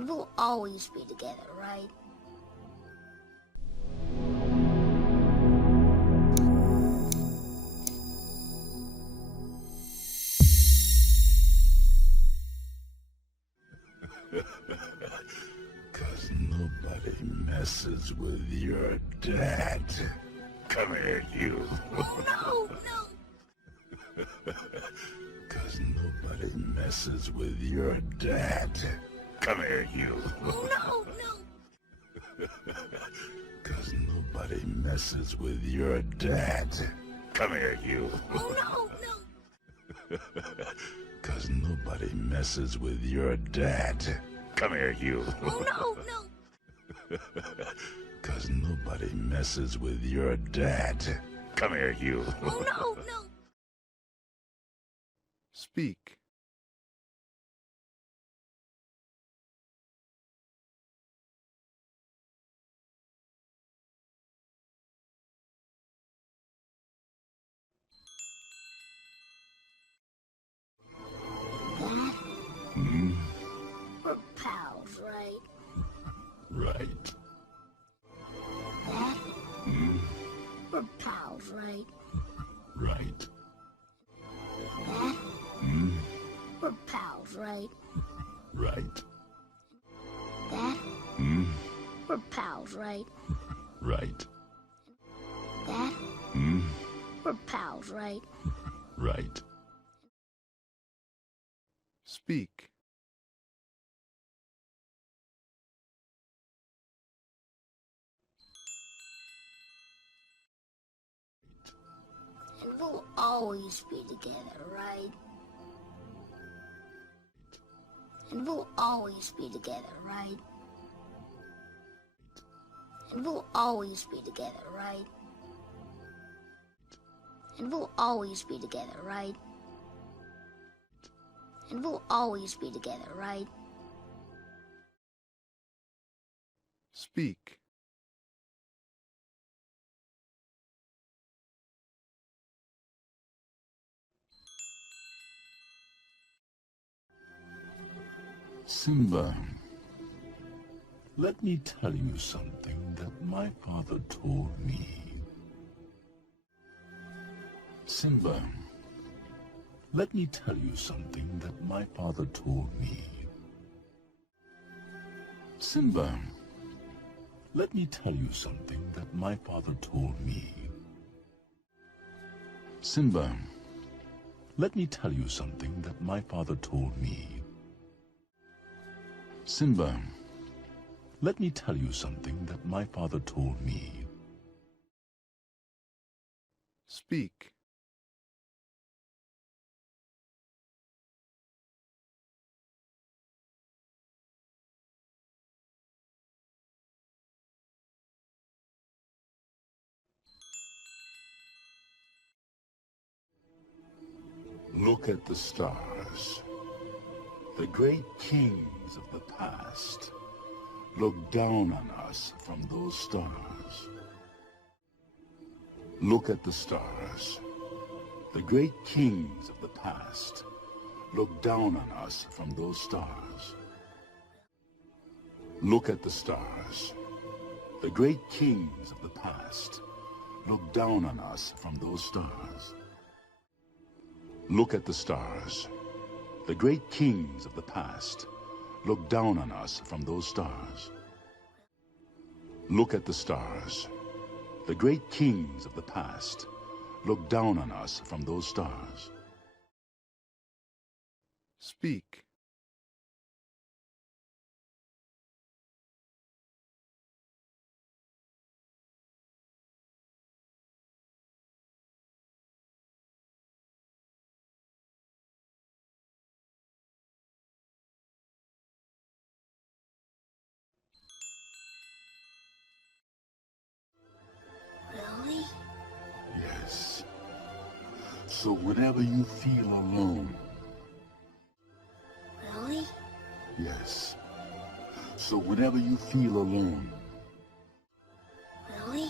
And we'll always be together, right? Cause nobody messes with your dad. Come here, you. Oh, no, no. Cause nobody messes with your dad. Come here, you. No, no. Cause nobody messes with your dad. Come here, you. No, no. Cause nobody messes with your dad. Come here, you. No, no. Cause nobody messes with your dad. Come here, you. No, no. Speak. Dad, Hmm? we're pals, right? Right. Dad, Hmm? we're pals, right? Right. Dad, Hmm? we're pals, right? Right. Dad, Hmm? we're pals, right? Right. Dad, Hmm? we're pals, right? Right. Speak. And we'll always be together, right? And we'll always be together, right? And we'll always be together, right? And we'll always be together, right? And we'll always be together, right? Speak. Simba, let me tell you something that my father told me. Simba, let me tell you something that my father told me. Simba, let me tell you something that my father told me. Simba, let me tell you something that my father told me. Simba, let me tell you something that my father told me. Speak. Look at the stars. The great kings of the past look down on us from those stars. Look at the stars. The great kings of the past look down on us from those stars. Look at the stars. The great kings of the past look down on us from those stars. Look at the stars. The great kings of the past look down on us from those stars. Look at the stars. The great kings of the past look down on us from those stars. Speak. Really? Yes. So whenever you feel alone, Really? yes. So whenever you feel alone, Really?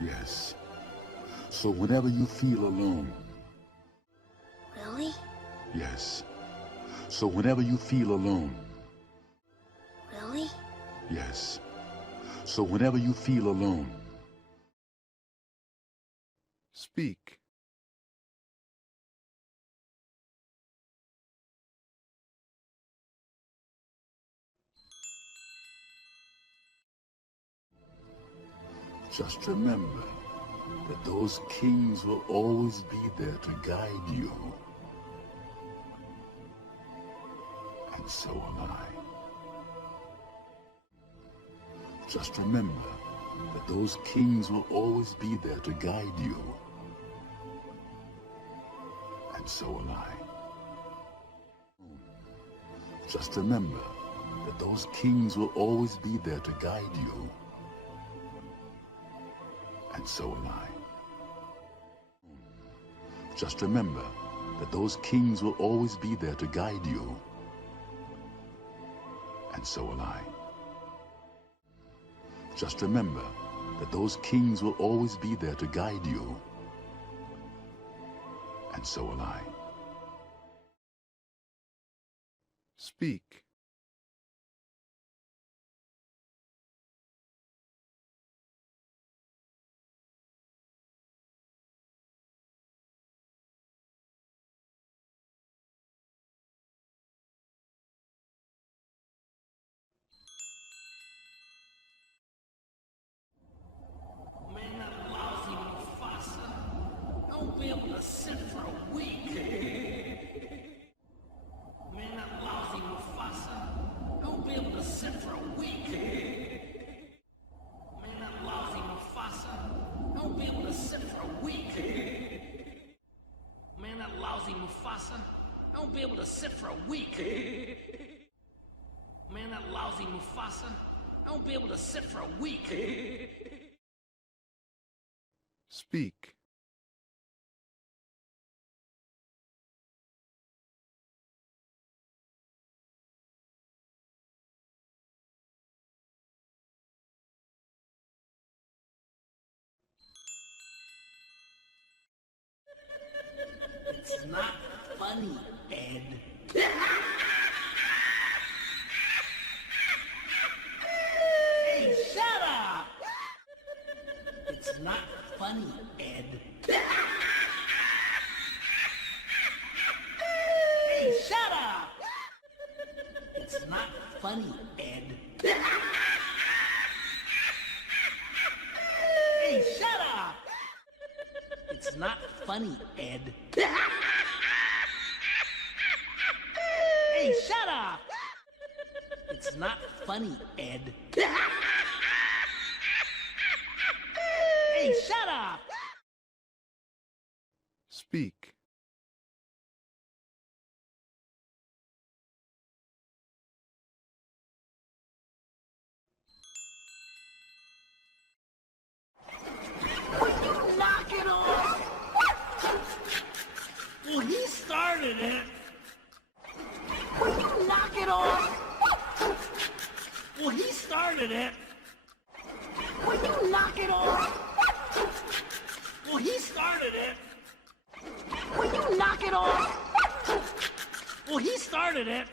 yes. So whenever you feel alone, Really? yes. So whenever you feel alone, Yes. So whenever you feel alone, Speak. just remember that those kings will always be there to guide you. And so will I. Just remember that those kings will always be there to guide you. And so will I. Just remember that those kings will always be there to guide you. And so will I. Just remember that those kings will always be there to guide you. And so will I. Just remember that those kings will always be there to guide you. And so will I. Speak. Man, that lousy Mufasa. Don't be able to sit for a week. Man, that lousy Mufasa. Don't be able to sit for a week. Man, that lousy Mufasa. Don't be able to sit for a week. Man, that lousy Mufasa. Don't be able to sit for a week. Man, that lousy Mufasa. Don't be able to sit for a week. Speak. It's not funny, Ed. Hey, shut up! It's not funny, Ed. Hey, shut up! It's not funny, Ed. Hey, shut up! It's not funny, Ed. Hey, shut up! It's not funny, Ed. Hey, shut up! Speak. Knock it off! Well, he started it. Will you knock it off? Well, he started it. Will you knock it off? Well, he started it. Will you knock it off? Well, he started it.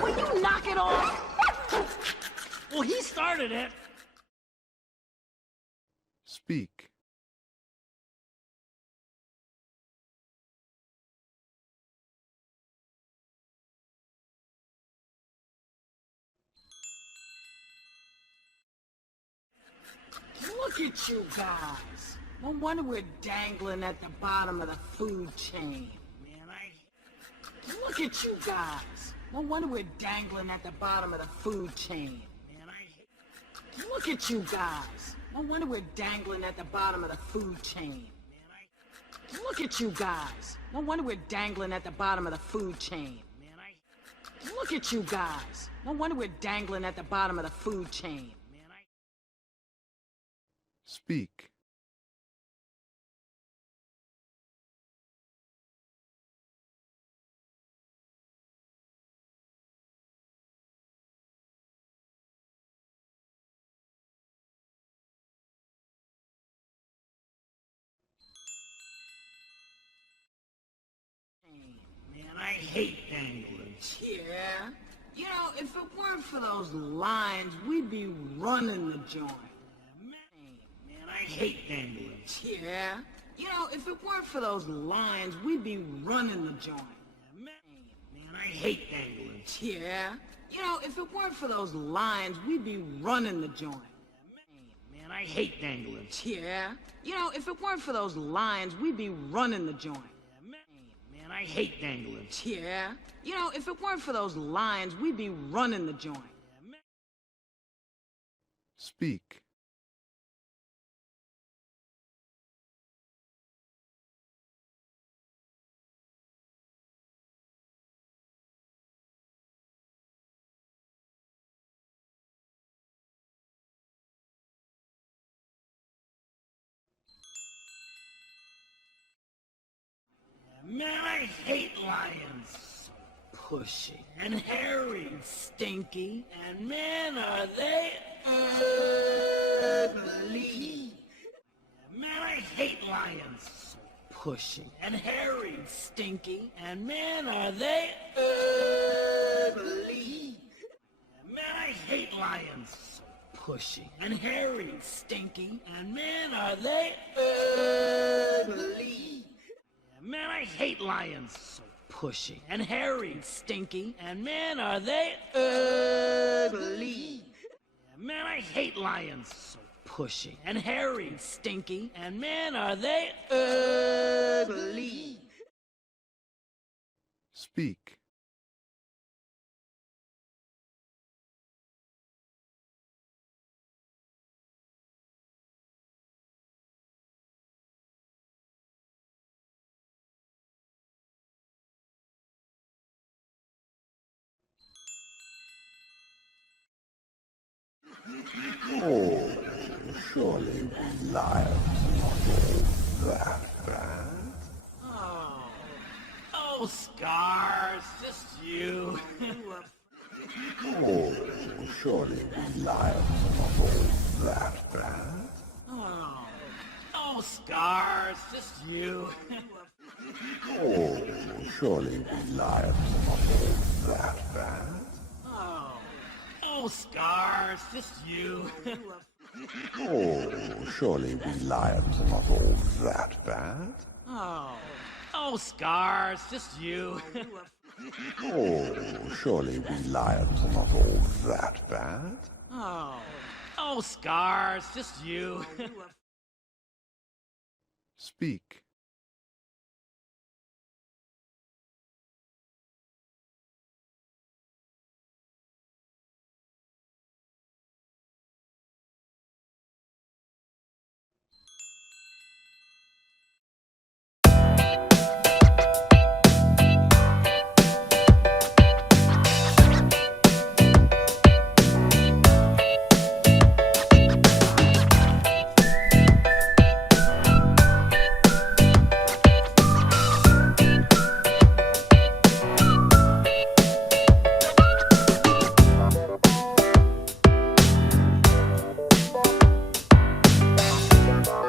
Will you knock it off? Well, he started it. Speak. Look at you guys. No wonder we're dangling at the bottom of the food chain. Man, Look at you guys. No wonder we're dangling at the bottom of the food chain. Man, Look at you guys. No wonder we're dangling at the bottom of the food chain. Man, Look at you guys. No wonder we're dangling at the bottom of the food chain. Man, Look at you guys. No wonder we're dangling at the bottom of the food chain. Speak. Man, I hate dangling. Yeah? You know, if it weren't for those lines, we'd be running the joint. Man, I hate dangling. Yeah? You know, if it weren't for those lines, we'd be running the joint. Man, I hate dangling. Yeah? You know, if it weren't for those lines, we'd be running the joint. Man, I hate dangling. Yeah? You know, if it weren't for those lines, we'd be running the joint. Man, I hate dangling. Yeah? You know, if it weren't for those lines, we'd be running the joint. Speak. Man, I hate lions. Pushy and hairy, stinky, and man, are they ugly. Man, I hate lions. Pushy and hairy, stinky, and man, are they ugly. Man, I hate lions. Pushy and hairy, stinky, and man, are they ugly. Man, I hate lions. So pushy and hairy, stinky, and man, are they ugly. Man, I hate lions. So pushy and hairy, stinky, and man, are they ugly. Speak. Oh, surely we lions not all that bad. Oh, Scars, just you. Oh, surely we lions not all that bad. Oh, Scars, just you. Oh, surely we lions not all that bad. Oh, Scars, just you. Oh, surely we lions are not all that bad. Oh, Scars, just you. Oh, surely we lions are not all that bad. Oh, Scars, just you. Speak.